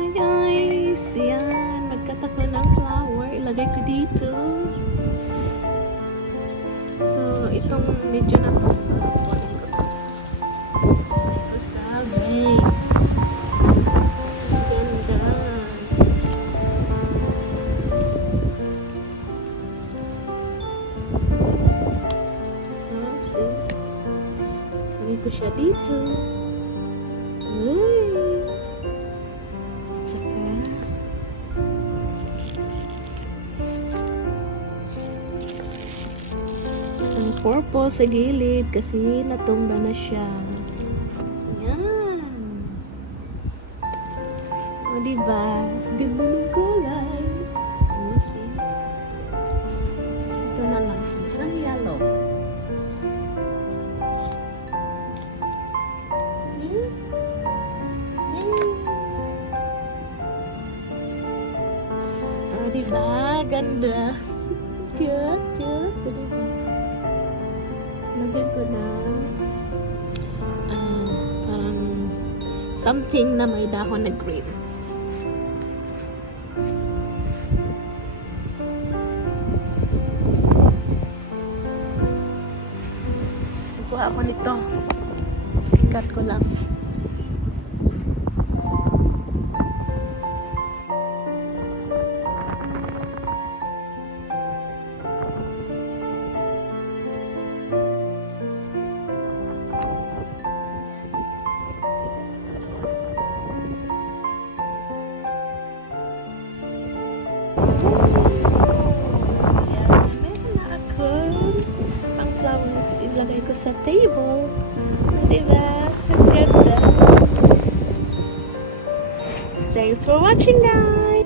Hi guys! Yan, magkatak na ng flower. Ilagay ko dito. So, itong medyo na to. Kunin ko to. Ito sa base. Ang ganda. See? Ilagay ko siya dito. Uy! Tsaka isang purple sa gilid kasi natumba na siya. Yan. O diba? Diba ng kulay? O see? Ito na lang. Isang yellow. See? Oh, diba? Ganda. Cute, cute. Diba? Lagyan ko na parang something na may dahon na green. Kuha ako nito. Ikat ko lang. Ilagay ko sa table. Diba? Ang ganda. Thanks for watching, guys!